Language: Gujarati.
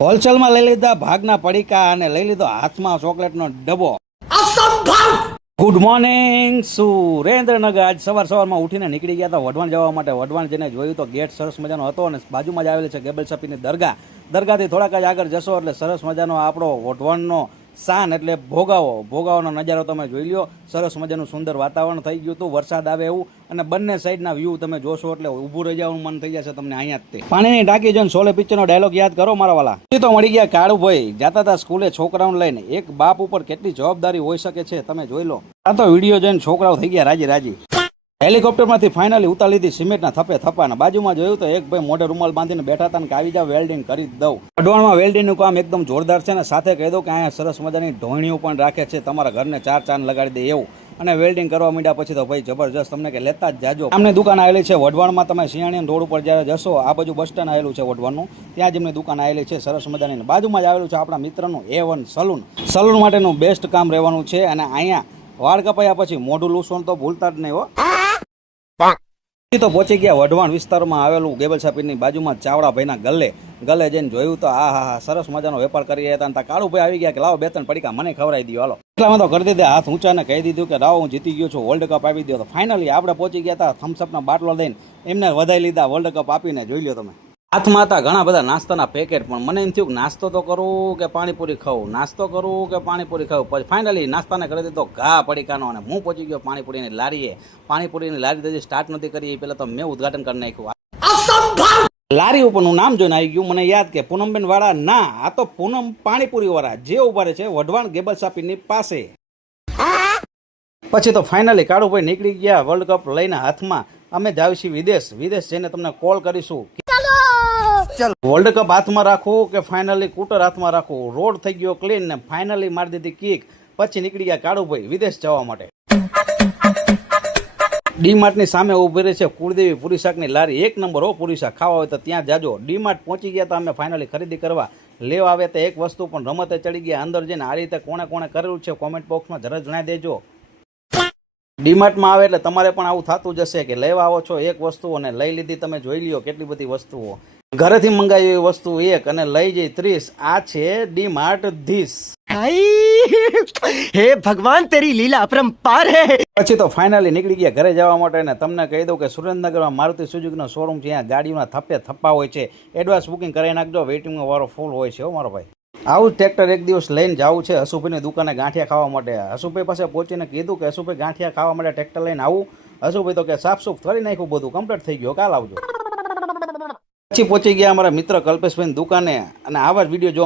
હોલસેલમાં લઈ લીધા ભાગના પડીકા અને લઈ લીધો હાથમાં ચોકલેટનો ડબ્બો. Good morning Surendranagar. આજ સવારમાં ઉઠીને નીકળી ગયા હતા વઢવાણ જવા માટે. વઢવાણ જઈને જોયું તો ગેટ સરસ મજાનો હતો અને બાજુમાં જ આવેલી છે ગેબલ શપીની દરગાહ. દરગાહથી થોડાક જ આગળ જશો એટલે સરસ મજાનો આપણો વઢવાણનો શાન એટલે ભોગાવાનો નજારો તમે જોઈ લ્યો. સરસ મજાનું સુંદર વાતાવરણ થઈ ગયું હતું, વરસાદ આવે એવું, અને બંને સાઈડના વ્યૂ તમે જોશો એટલે ઊભું રહી જવાનું મન થઈ જશે તમને અહીંયા જ. પાણીની ટાંકી જોઈને શોલે પિક્ચરનો ડાયલોગ યાદ કરો મારા વાલા. તો મળી ગયા કાળુભાઈ, જતા હતા સ્કૂલે છોકરાઓને લઈને. એક બાપ ઉપર કેટલી જવાબદારી હોઈ શકે છે તમે જોઈ લો. આ તો વિડીયો જોઈને છોકરાઓ થઈ ગયા રાજી રાજી. હેલિકોપ્ટરમાંથી ફાઇનલી ઉતારી લીધી સિમેન્ટના થપ્પે. બાજુમાં જોયું તો એક ભાઈ મોઢે રૂમાલ બાંધીને બેઠા હતા ને કે આવી જાવ વેલ્ડિંગ કરી દઉં. વઢવાણમાં વેલ્ડિંગનું કામ એકદમ જોરદાર છે ને સાથે કહી દઉં કે અહીંયા સરસ મજાની ઢોણીઓ પણ રાખે છે, તમારા ઘરને ચાર ચાંદ લગાડી દે એવું. અને વેલ્ડિંગ કરવા માંડ્યા પછી તો ભાઈ જબરજસ્ત, તમને કે લેતા જ જાજો. આમની દુકાન આવેલી છે વઢવાણમાં. તમે સિયાણી રોડ ઉપર જ્યારે જશો આ બાજુ બસ સ્ટેન્ડ આવેલું છે વઢવાણનું, ત્યાં જ એમની દુકાન આવેલી છે સરસ મજાની. બાજુમાં જ આવેલું છે આપણા મિત્રનું A1 સલૂન. સલૂન માટેનું બેસ્ટ કામ રહેવાનું છે. અને અહીંયા વાળ કપાયા પછી મોઢું લૂસવાનું તો ભૂલતા જ નહીં હો. તો પહોંચી ગયા વઢવાણ વિસ્તારમાં આવેલું ગેબલ શપીની બાજુમાં ચાવડા ભાઈના ગલ્લે જઈને જોયું તો આ સરસ મજાનો વેપાર કરી રહ્યા હતા. કાળુભાઈ આવી ગયા કે લાવો 2-3 પડીકા મને ખવડાવી દો હાલો. એટલામાં તો કરી દીધા હાથ ઊંચાને કહી દીધું કે લાવો હું જીતી ગયો છું, વર્લ્ડ કપ આપી દો. તો ફાઇનલી આપણે પહોંચી ગયા હતા થમ્સઅપના બાટલો લઈને, એમને વધાઈ લીધા વર્લ્ડ કપ આપીને. જોઈ લો તમે. હાથમાં હતા ઘણા બધા નાસ્તાના પેકેટ, પણ મને એમ થયું કે નાસ્તો તો કરું કે પાણીપુરી ખાવું, નાસ્તો કરું કે પાણીપુરી ખાવું. પછી ફાઇનલી નાસ્તાને કરી દીધો ઘા પડીકાનો અને હું પહોંચી ગયો પાણીપુરીની લારીએ. પાણીપુરીની લારી હજી સ્ટાર્ટ નથી કરી એ પહેલાં તો મેં ઉદઘાટન કરી નાખ્યું. લારી ઉપરનું નામ જોઈને આવી ગયું મને યાદ કે પૂનમબેન વાળા ના, આ તો પૂનમ પાણીપુરી વાળા જે ઉભા છે વઢવાણ ગેબલ શપીની પાસે. પછી તો ફાઇનલી કાળુભાઈ નીકળી ગયા વર્લ્ડ કપ લઈને હાથમાં. અમે જાવ છીએ વિદેશ જઈને તમને કોલ કરીશું. વર્લ્ડ કપ હાથમાં રાખવું કે ફાઇનલી કૂટર હાથમાં રાખવું. રોડ થઈ ગયો ક્લીન ને ફાઇનલી મારી દીધી કિક. પછી નીકળી ગયા કાળુભાઈ વિદેશ જવા માટે. ડીમાર્ટની સામે ઉભી રહી છે કુળદેવી પૂરી શાકની લારી. એક નંબર હો પૂરી શાક, ખાવા હોય તો ત્યાં જાજો. ડીમાર્ટ પહોંચી ગયા હતા અમે ફાઇનલી ખરીદી કરવા. લેવા આવે તો એક વસ્તુ પણ રમતે ચડી ગયા અંદર જઈને. આ રીતે કોણે કરેલું છે કોમેન્ટ બોક્સમાં જરા જણાવી દેજો. ડીમાર્ટમાં આવે એટલે તમારે પણ આવું થતું જશે કે લેવા આવો છો એક વસ્તુ અને લઈ લીધી. તમે જોઈ લ્યો કેટલી બધી વસ્તુઓ. ઘરેથી મંગાવી એવી વસ્તુ એક અને લઈ જઈ 30. આ છે ડીમાર્ટ ધીસ. હે ભગવાન તેરી લીલા અપરંપાર હે. પછી તો ફાઇનલી નીકળી ગયા ઘરે જવા માટે. ને તમને કહી દઉં કે સુરેન્દ્રનગરમાં મારુતિ સુઝુકીનો શોરૂમ છે, ત્યાં ગાડીઓના થપ્પા હોય છે. એડવાન્સ બુકિંગ કરાવી નાખજો, વેઇટિંગમાં વાળો ફૂલ હોય છે હો મારો ભાઈ. આવું ટ્રેક્ટર એક દિવસ લઈને જવું છે હસુભાઈની દુકાને ગાંઠિયા ખાવા માટે. હસુભાઈ પાસે પહોંચીને કીધું કે હસુભાઈ ગાંઠિયા ખાવા માટે ટ્રેક્ટર લઈને આવું. હસુભાઈ તો કે સાફ કરી નાખ્યું, બધું કમ્પ્લીટ થઈ ગયું, કાલ આવજો. પછી પહોંચી ગયા અમારા મિત્ર કલ્પેશભાઈની દુકાને. અને આવા જ વિડીયો જો